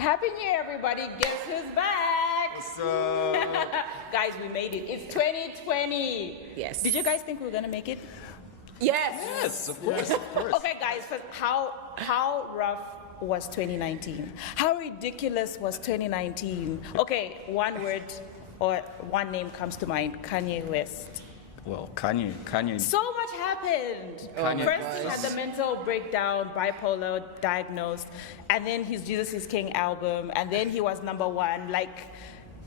Happy New Year, everybody. Guess who's back? What's up? Guys, we made it. It's 2020. Yes. Did you guys think we were going to make it? Yes. Yes, of course, of course. Okay, guys, first, how rough was 2019? How ridiculous was 2019? Okay, one word or one name comes to mind, Kanye West. Well, Kanye. So much happened. Kanye First, he had was- the mental breakdown, bipolar, diagnosed, and then his Jesus is King album, and then he was #1. Like,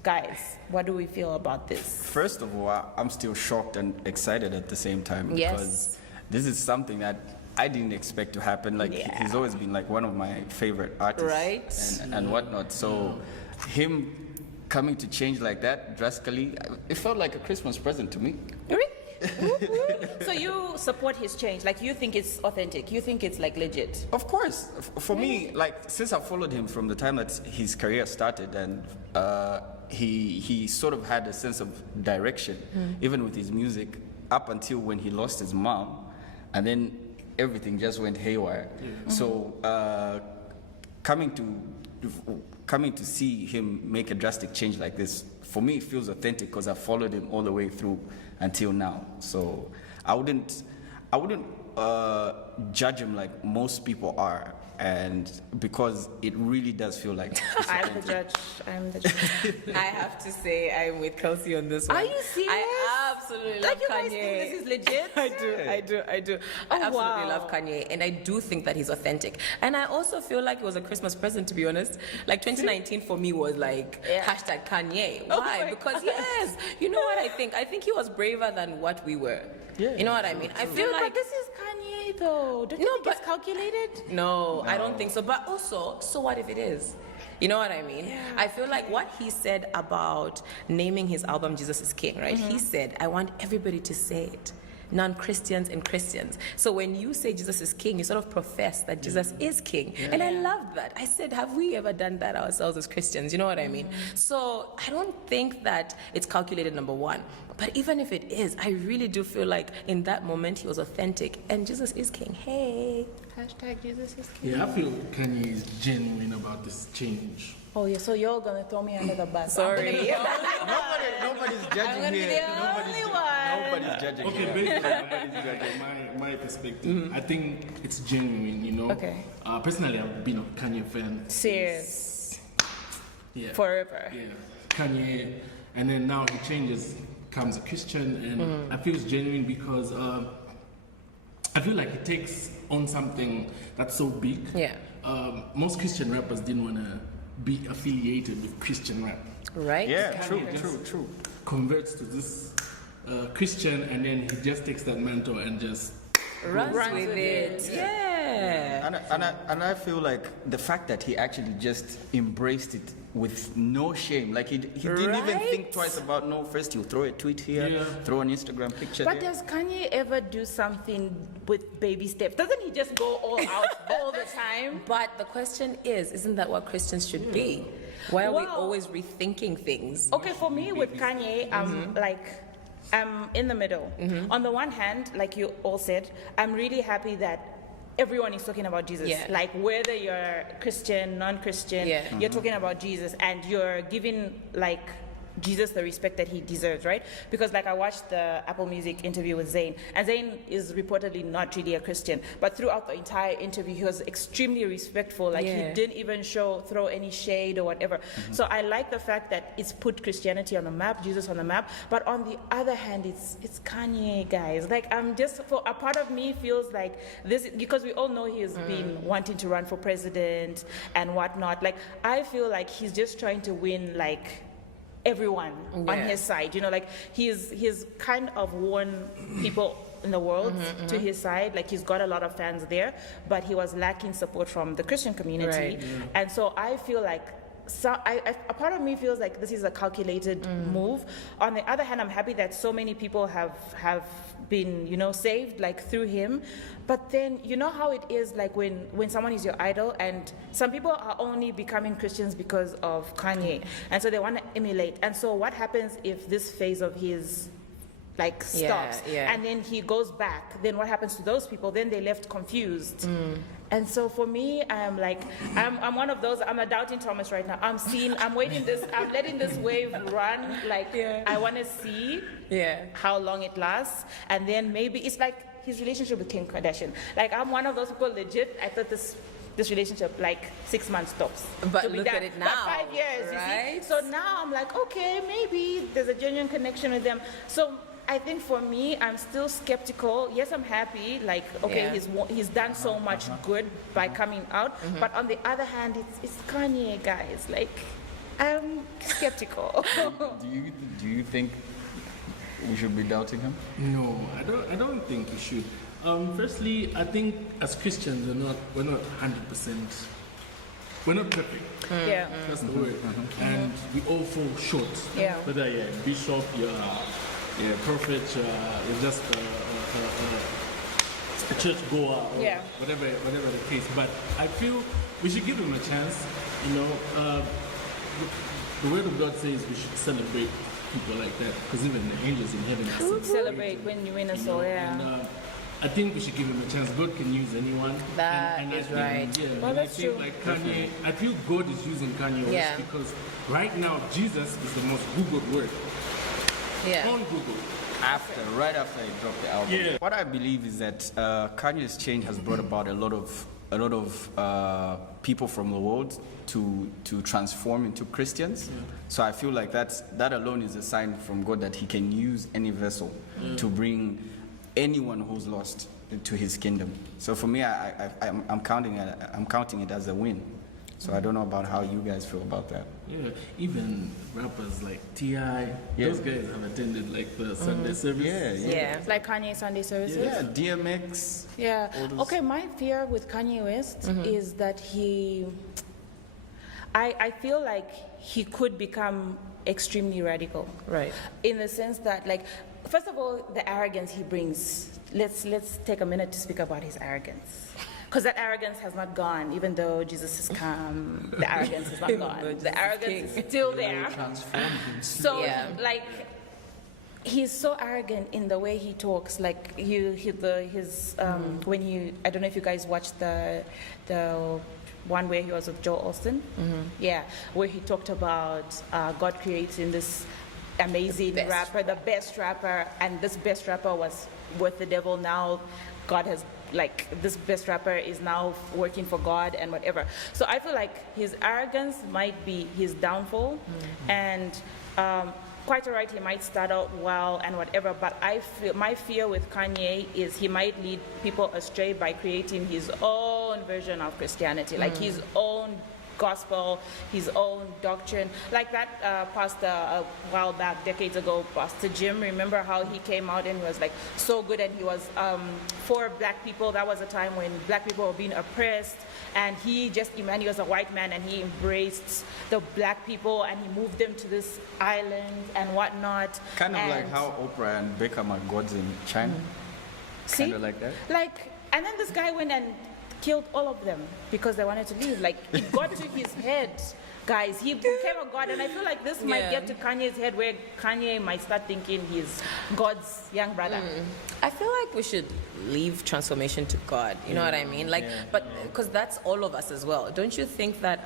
guys, what do we feel about this? First of all, I'm still shocked and excited at the same time Yes. because this is something that I didn't expect to happen. Like Yeah. he's always been like one of my favorite artists, Right. and whatnot. So him coming to change like that drastically, it felt like a Christmas present to me. Really? So you support his change? Like, you think it's authentic? You think it's like legit? Of course, for me, like since I followed him from the time that his career started, and he sort of had a sense of direction, even with his music, up until when he lost his mom, and then everything just went haywire. So coming to see him make a drastic change like this, for me, it feels authentic because I followed him all the way through until now. So I wouldn't judge him like most people are, and because it really does feel like it's I'm the authentic. judge. I'm the judge. I have to say I'm with Kelsey on this one. Are you serious? I absolutely love Like, you guys Kanye. think this is legit? I do. I Oh, absolutely wow. love Kanye, and I do think that he's authentic. And I also feel like it was a Christmas present, to be honest. Like 2019 for me was like Yeah. hashtag Kanye. Oh Why? my Because God. yes, you know what I think? I think he was braver than what we were. Yeah, You know what I mean? I feel Dude, like but this is Kanye, though. Don't you No, think it's but- calculated? No, I don't think so. But also, so what if it is? You know what I mean? I feel like what he said about naming his album Jesus is King, right? He said, I want everybody to say it. Non-Christians and Christians. So when you say Jesus is King, you sort of profess that Jesus is King. And I loved that. I said, have we ever done that ourselves as Christians? You know what I mean? So I don't think that it's calculated, #1. But even if it is, I really do feel like in that moment he was authentic. And Jesus is King. Hey. Hashtag Jesus is King. Yeah, I feel Kanye is genuine about this change. Oh, yeah, so you're going to throw me under the bus. Sorry. Nobody's judging gonna be here. the only one. Nobody's judging Okay, here. basically, my perspective, I think it's genuine, you know. Okay. Personally, I've been a Kanye fan. Serious. Yeah. Forever. Yeah, Kanye, and then now he changes, becomes a Christian, and I feel it's genuine because I feel like he takes on something that's so big. Yeah. Most Christian rappers didn't want to be affiliated with Christian rap. Right? Yeah, Kanye true. just Converts to this Christian, and then he just takes that mantle and just Runs with it. Yeah. And I feel like the fact that he actually just embraced it with no shame, like he didn't even think Right? twice about, no, first he'll throw a tweet here, Yeah. throw an Instagram picture But there. does Kanye ever do something with baby steps? Doesn't he just go all out all the time? But the question is, isn't that what Christians should be? Why are we Well- always rethinking things? Okay, for me with Kanye, I'm in the middle. On the one hand, like you all said, I'm really happy that everyone is talking about Jesus. Yeah. Like, whether you're Christian, non-Christian, Yeah. you're talking about Jesus, and you're giving like Jesus the respect that he deserves, right? Because like I watched the Apple Music interview with Zayn, and Zayn is reportedly not really a Christian, but throughout the entire interview he was extremely respectful. Like, Yeah. he didn't even throw any shade or whatever. So I like the fact that it's put Christianity on the map, Jesus on the map. But on the other hand, it's Kanye, guys. Like, I'm just, for a part of me feels like this, because we all know he has been wanting to run for president and whatnot. Like, I feel like he's just trying to win like everyone on Yeah. his side. You know, like he's kind of won people in the world to his side. Like, he's got a lot of fans there, but he was lacking support from the Christian community. Right. And so I feel like a part of me feels like this is a calculated move. On the other hand, I'm happy that so many people have been, you know, saved like through him. But then, you know how it is, like when someone is your idol, and some people are only becoming Christians because of Kanye, and so they want to emulate. And so what happens if this phase of his like stops, yeah. and then he goes back. Then what happens to those people? Then they left confused. And so for me, I'm like, I'm one of those. I'm a doubting Thomas right now. I'm letting this wave run. Like I want to see how long it lasts, and then maybe it's like his relationship with Kim Kardashian. Like I'm one of those people. Legit, I thought this relationship like 6 months tops. But look at it now. But 5 years, right? you see? So now I'm like, okay, maybe there's a genuine connection with them. So I think for me, I'm still skeptical. Yes, I'm happy. Like, okay, he's done so much good by coming out. But on the other hand, it's Kanye, guys. Like, I'm skeptical. Do you think we should be doubting him? No, I don't think we should. Firstly, I think as Christians we're not 100%. We're not perfect. Yeah. That's the word. And we all fall short. Yeah. Whether you're a bishop, you're a prophet, you're just a church goer, or whatever the case. But I feel we should give him a chance. You know, the word of God says we should celebrate people like that, because even the angels in heaven Celebrate when you win a soul, And, I think we should give him a chance. God can use anyone. That is right. Yeah, well, and that's I think true. like Kanye, I feel God is using Kanye West because right now Jesus is the most Googled word on Google. Right after he dropped the album. Yeah. What I believe is that Kanye's change has brought about a lot of people from the world to transform into Christians. So I feel like that alone is a sign from God that he can use any vessel to bring anyone who's lost to his kingdom. So for me, I'm counting it as a win. So I don't know about how you guys feel about that. Yeah, even rappers like T.I., those guys have attended like the Sunday service. Yeah. Like Kanye Sunday services. Yeah, DMX. Yeah. Okay, my fear with Kanye West is that I feel like he could become extremely radical. Right. In the sense that, like, first of all, the arrogance he brings. Let's take a minute to speak about his arrogance. Because that arrogance has not gone, even though Jesus has come. The arrogance has not gone. The arrogance is still there. So, like, he's so arrogant in the way he talks. Like when you, I don't know if you guys watched the one where he was with Joel Austin. Yeah, where he talked about God creating this amazing rapper, the best rapper, and this best rapper was with the devil. Now God has, like, this best rapper is now working for God and whatever. So I feel like his arrogance might be his downfall, and quite all right, he might start out well and whatever, but my fear with Kanye is he might lead people astray by creating his own version of Christianity, like his own gospel, his own doctrine. Like that pastor a while back, decades ago, Pastor Jim, remember how he came out and he was like so good, and he was for black people. That was a time when black people were being oppressed, and he was a white man, and he embraced the black people, and he moved them to this island and whatnot. Kind of like how Oprah and Beckham are gods in China. See? Kind of like that. Like, and then this guy went and killed all of them because they wanted to leave. Like, it got to his head, guys. He became a god, and I feel like this might get to Kanye's head, where Kanye might start thinking he's God's young brother. I feel like we should leave transformation to God. You know what I mean? Like, but because that's all of us as well. Don't you think that?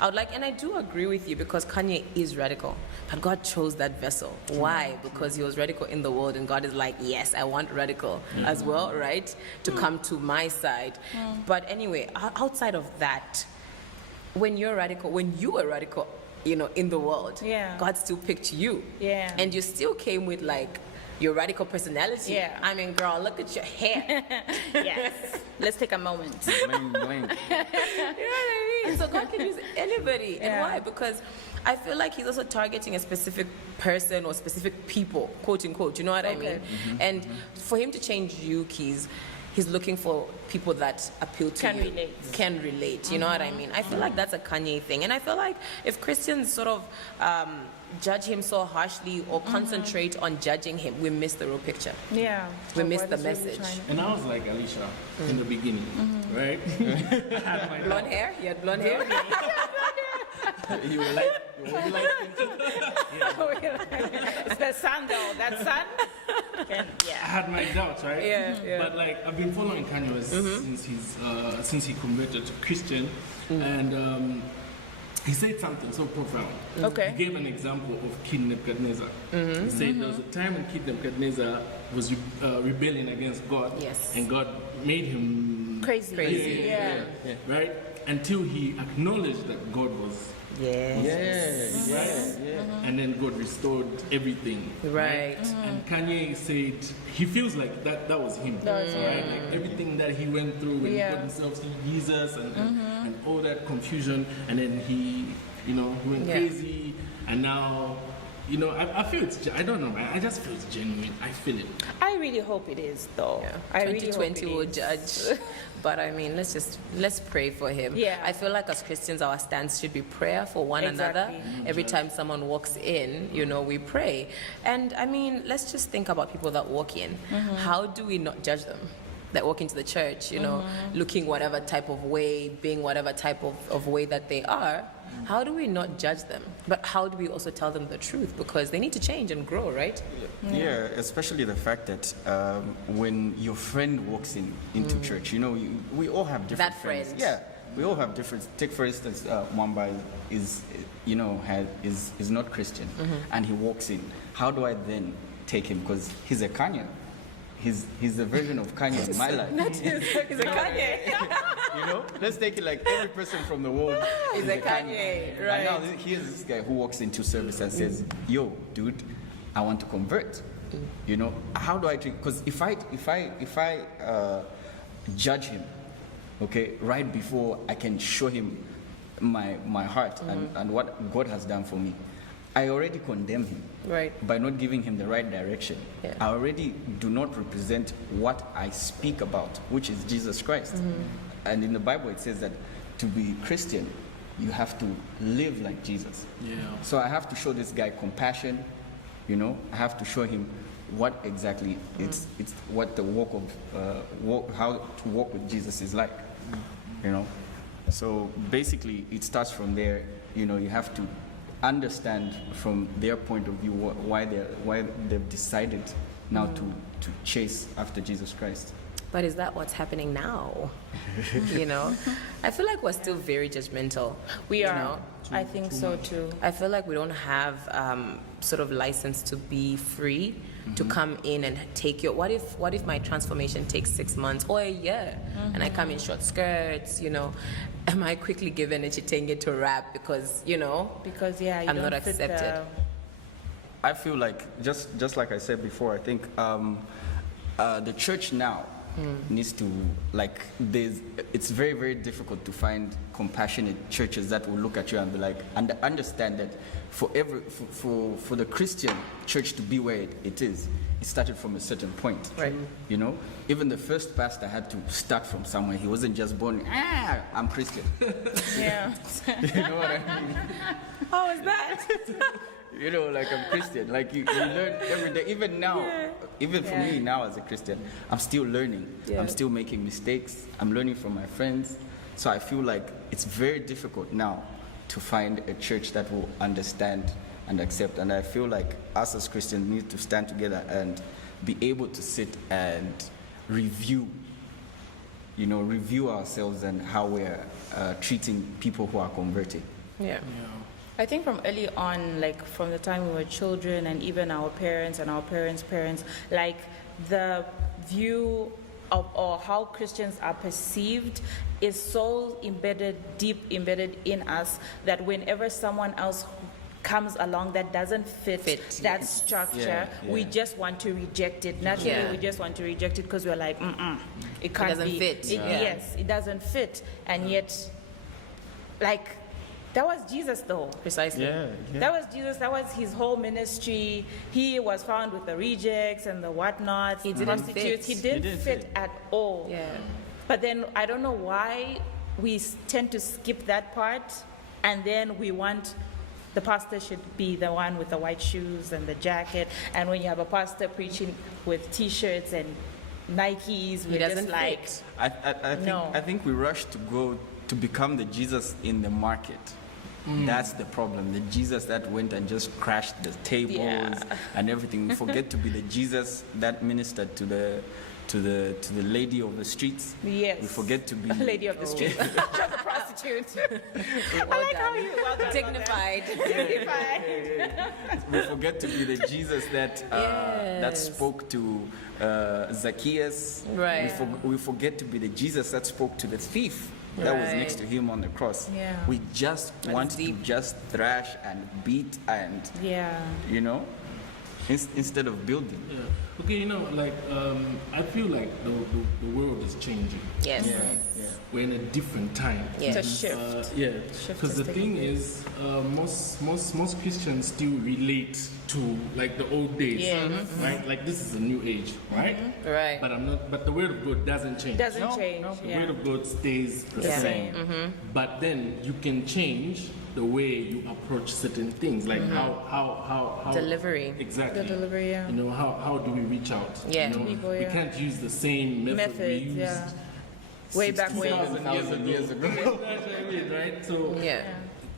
I would like, and I do agree with you, because Kanye is radical, but God chose that vessel. Why? Because he was radical in the world, and God is like, yes, I want radical as well, right? To come to my side. But anyway, outside of that, when you were radical, you know, in the world, God still picked you. Yeah. And you still came with like your radical personality. Yeah. I mean, girl, look at your hair. Yes. Let's take a moment. Bling, bling. You know what I mean? So God can use anybody. And why? Because I feel like he's also targeting a specific person or specific people, quote unquote. You know what I mean? And for him to change you, he's looking for people that appeal to you. Can relate. You know what I mean? I feel like that's a Kanye thing. And I feel like if Christians sort of judge him so harshly or concentrate on judging him, we miss the real picture. Yeah. We miss the message. And I was like Alicia in the beginning, right? I had my Blonde hair? You had blonde hair? You were like, It's the sun, though. That sun. I had my doubts, right? Yeah. But like I've been following Kanye West since he converted to Christian, and he said something so profound. Okay. He gave an example of King Nebuchadnezzar. He said there was a time when King Nebuchadnezzar was rebelling against God, Yes. and God made him Crazy. Yeah. right? Until he acknowledged that God was. Yes. And then God restored everything. Right. And Kanye said he feels like that was him. That was him. Right? Like everything that he went through when he got himself to Jesus and all that confusion, and then he went crazy, and now I feel I don't know, man. I just feel it's genuine. I feel it. I really hope it is, though. Yeah. I really hope 2020 it will is. judge. But I mean, let's pray for him. Yeah. I feel like as Christians, our stance should be prayer for one another. Exactly. Every time someone walks in, we pray. And I mean, let's just think about people that walk in. How do we not judge them? That walk into the church, looking whatever type of way, being whatever type of way that they are. How do we not judge them? But how do we also tell them the truth? Because they need to change and grow, right? Yeah, especially the fact that when your friend walks into church, we all have different That friends. friend. Yeah, we all have different. Take for instance, Mwamba is not Christian, and he walks in. How do I then take him? Because he's a Kanye. He's the version of Kanye in my life. He's a Kanye. Let's take it like every person from the world He's a Kanye, right. And now here's this guy who walks into service and says, "Yo, dude, I want to convert." How do I treat? Because if I judge him, okay, right before I can show him my heart and what God has done for me, I already condemn him. Right. By not giving him the right direction. Yeah. I already do not represent what I speak about, which is Jesus Christ. And in the Bible it says that to be Christian, you have to live like Jesus. Yeah. So I have to show this guy compassion, I have to show him what exactly it's what the how to walk with Jesus is like. So basically it starts from there. You have to understand from their point of view why they've decided now to chase after Jesus Christ. But is that what's happening now? I feel like we're still very judgmental. We are. I think so too. I feel like we don't have sort of license to be free to come in and take your. What if my transformation takes 6 months or a year, and I come in short skirts? Am I quickly given a chitenge to rap because Because you I'm not don't fit accepted? I feel like just like I said before, I think the church now needs to it's very, very difficult to find compassionate churches that will look at you and be like, and understand that for the Christian church to be where it is, it started from a certain point. Right. Even the first pastor had to start from somewhere. He wasn't just born, I'm Christian. Yeah. You know what I mean? How is that? Like I'm Christian. Like you learn every day. Even now, even for me now as a Christian, I'm still learning. Yeah. I'm still making mistakes. I'm learning from my friends. So I feel like it's very difficult now to find a church that will understand and accept. And I feel like us as Christians need to stand together and be able to sit and review ourselves and how we're treating people who are converting. Yeah. I think from early on, like from the time we were children and even our parents and our parents' parents, like the view of or how Christians are perceived is so deep embedded in us that whenever someone else comes along that doesn't fit that structure, we just want to reject it. Naturally, we just want to reject it because we're like, it can't doesn't be. fit. Yes, it doesn't fit. And yet, like, that was Jesus, though. Precisely. That was Jesus. That was his whole ministry. He was found with the rejects and the whatnots, He didn't prostitutes. fit. He didn't fit at all. Yeah. But then I don't know why we tend to skip that part, and then we want the pastor should be the one with the white shoes and the jacket. And when you have a pastor preaching with T-shirts and Nikes, we're doesn't just like, fit. I No. think we rush to go to become the Jesus in the market. That's the problem. The Jesus that went and just crashed the tables Yeah. and everything. We forget to be the Jesus that ministered to the lady of the streets. Yes. We forget to be Lady of the street. Just a prostitute. I like how you well done, Dignified. Dignified. we forget to be the Jesus that Yes. spoke to Zacchaeus. Right. We forget to be the Jesus that spoke to the thief that was Right. next to him on the cross. Yeah. We just want to deep. just thrash and beat and Yeah. you know, instead of building. Yeah. Okay, you know, like I feel like the world is changing. Yes. Yeah. We're in a different time. Yes. It's a shift. Yeah, Shift because is the taking thing is, most Christians still relate to like the old days, Yeah. right? Like this is a new age, right? Right. But I'm not. But the word of God doesn't change. Doesn't No, change. no. The Yeah. word of God stays the Yeah. same. Same. But then you can change the way you approach certain things, like how Delivery. Exactly. The delivery, yeah. You know, how do we reach out? Yeah. You know, People, we yeah. can't use the same method we Methods, used yeah. Way back when. 2,000 years ago. That's what I mean, right? So Yeah.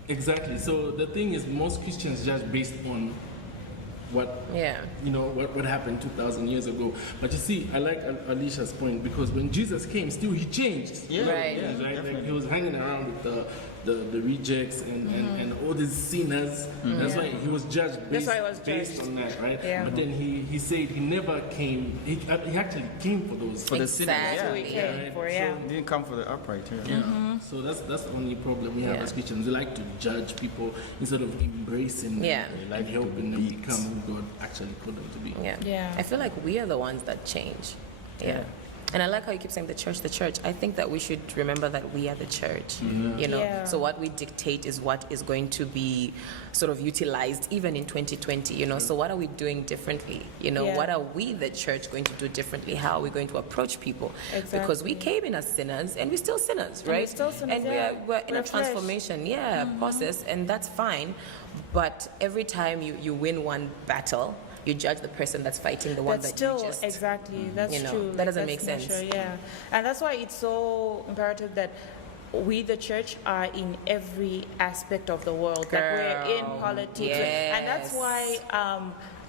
exactly. So the thing is, most Christians judge based on what Yeah. you know what happened 2,000 years ago. But you see, I like Alicia's point, because when Jesus came, still he changed. Yeah, Right. Yeah, right? Like he was hanging around with the rejects and all these sinners. That's why he was judged That's based, why he was based judged. on that, right? Yeah. But then he said he never came. He actually came for those. For the sinners, That's what we Exactly. came Yeah. for, yeah. He didn't come for the upright. Yeah. Yeah. So that's the only problem we have Yeah. as Christians. We like to judge people instead of embracing them Yeah. and helping them become who God actually put them to be. Yeah. Yeah. I feel like we are the ones that change. Yeah. And I like how you keep saying the church, the church. I think that we should remember that we are the church. You know, Yeah. so what we dictate is what is going to be sort of utilized even in 2020. You know, so what are we doing differently? You know, Yeah. what are we, the church, going to do differently? How are we going to approach people? Because we came in as sinners and we're still sinners, we're right? still sinners, And yeah. we're in We're a flesh. transformation, process, and that's fine. But every time you win one battle, you judge the person that's fighting the one That's that still you just exactly that's you know, true. that doesn't that's make not sense. sure, yeah, and that's why it's so imperative that we, the church, are in every aspect of the world. Like we're in Girl, politics, and that's yes. why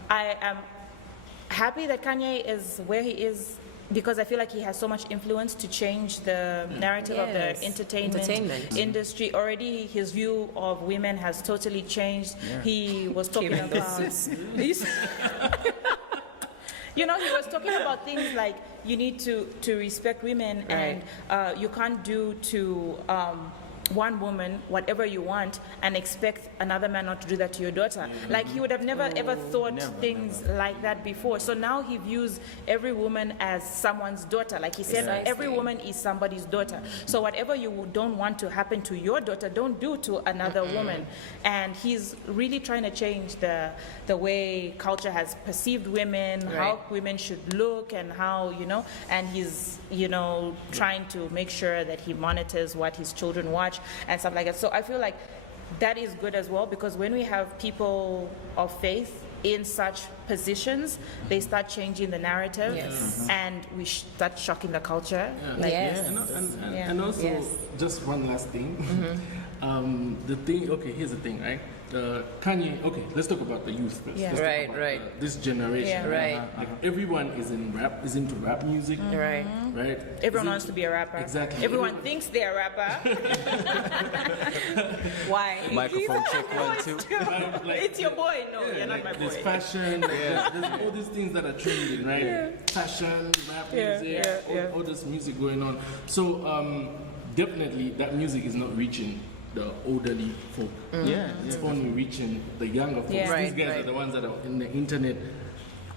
I am happy that Kanye is where he is. Because I feel like he has so much influence to change the narrative of Yes. the entertainment industry. Already, his view of women has totally changed. He was talking Even the about these. You know, he was talking about things like you need to respect women, and you can't do to one woman whatever you want and expect another man not to do that to your daughter. Like he would have never ever thought things like that before. So now he views every woman as someone's daughter. Like he said, every woman is somebody's daughter. So whatever you don't want to happen to your daughter, don't do to another woman. And he's really trying to change the way culture has perceived women, how women should look, and how, you know, and he's, you know, trying to make sure that he monitors what his children watch and stuff like that. So I feel like that is good as well, because when we have people of faith in such positions, they start changing the narrative, and we start shocking the culture. Like, Yes. And also, Yes. just one last thing. The thing, okay, here's the thing, right? Kanye, okay, let's talk about the youth first. Yeah. Let's talk Right, about, right. this generation. Yeah. Right. Like everyone is into rap music. Right. Right? Everyone Is wants to be a rapper. Exactly. Everyone thinks they're a rapper. Why? Microphone check 1 2. Like, It's your boy. No, you're not my There's boy. fashion, there's all these things that are trending, right? Fashion, rap music, all this music going on. So definitely that music is not reaching the elderly folk. It's only reaching the younger folks. Yeah. These guys are the ones that are in the internet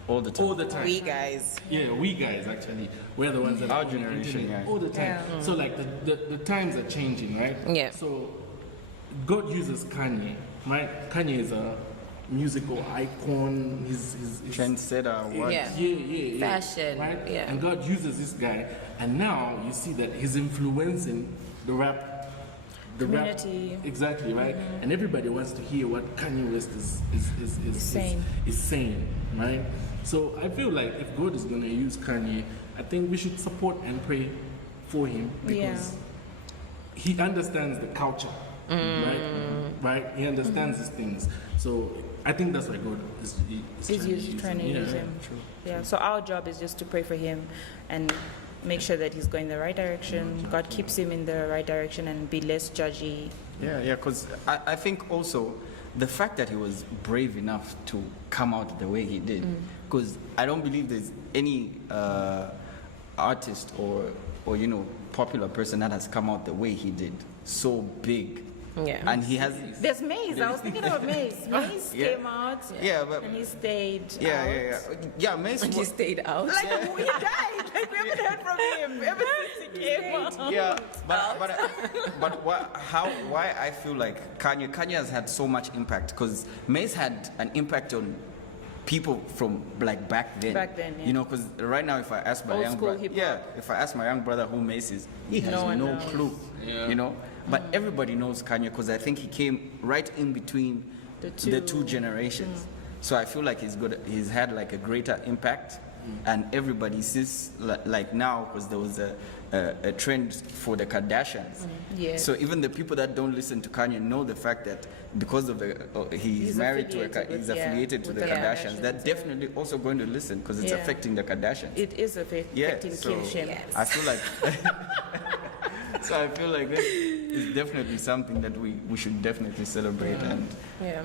All the time. all the time. We guys. Yeah, we guys actually. We're the ones that Our are on the generation, internet yeah. all the time. So like the times are changing, right? Yeah. So God uses Kanye, right? Kanye is a musical icon. He's Trendsetter, what? Yeah. yeah. Fashion, right? yeah. And God uses this guy, and now you see that he's influencing the rap. The Community. rap, exactly, right? And everybody wants to hear what Kanye West is saying, right? So I feel like if God is gonna use Kanye, I think we should support and pray for him, because he understands the culture, right? right? He understands these things. So I think that's why God is Trying to use him. True. Yeah, so our job is just to pray for him and make sure that he's going the right direction. God keeps him in the right direction and be less judgy. Yeah, because I think also the fact that he was brave enough to come out the way he did, because I don't believe there's any artist or popular person that has come out the way he did, so big. Yeah. And he has. There's Maze. I was thinking about Maze. Maze Yeah. came out. Yeah, but and he stayed. yeah. Mace. And he stayed out. Like he died. Like we haven't heard from him ever since he came out. Yeah, but why I feel like Kanye has had so much impact, because Mace had an impact on people from like back then. Back then, yeah. Because right now if I ask my Old young school brother, hip-hop. if I ask my young brother who Mace is, he has No one no knows. clue. Yeah. But everybody knows Kanye because I think he came right in between the two generations. So I feel like he's had like a greater impact, and everybody sees like now, because there was a trend for the Kardashians. Yes. So even the people that don't listen to Kanye know the fact that because of he's married to affiliated affiliated to with the the Kardashians, Kardashians, they're yeah. definitely also going to listen because it's Yeah. affecting the Kardashians. It is affecting so Kim. Yes. I feel like so I feel like this is definitely something that we should definitely celebrate and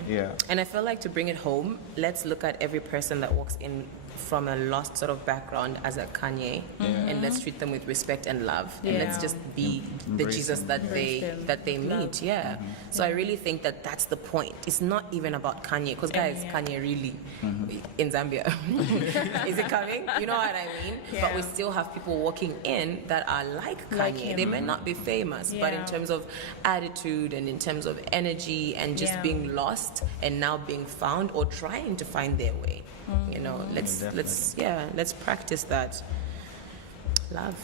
yeah. And I feel like to bring it home, let's look at every person that walks in from a lost sort of background as a Kanye, and let's treat them with respect and love, and let's Yeah. just be the Embrace Jesus them. that Embrace them. that they Love. meet. Yeah. So I really think that that's the point. It's not even about Kanye, because guys, Yeah. Kanye really in Zambia is it coming? You know what I mean? But we Yeah. still have people walking in that are like Kanye. Like him. They may not be famous, but in Yeah. terms of attitude and in terms of energy and just Yeah. being lost and now being found or trying to find their way. Let's practice that. Love.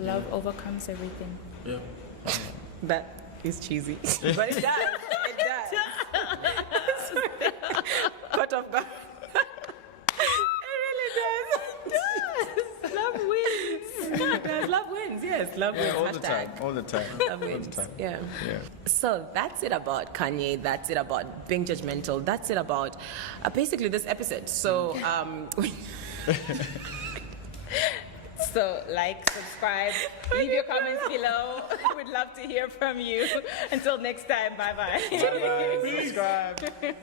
Love overcomes everything. Yeah. That is cheesy, but it does. It does. Cut off guard. It really does. Love wins. It does. Love wins. Yes, love wins. all the Hashtag. time. All the time. Love wins. Yeah. Yeah. So that's it about Kanye. That's it about being judgmental. That's it about basically this episode. So, So like, subscribe, leave your comments below. We'd love to hear from you. Until next time, bye bye. Bye-bye. Subscribe. Maybe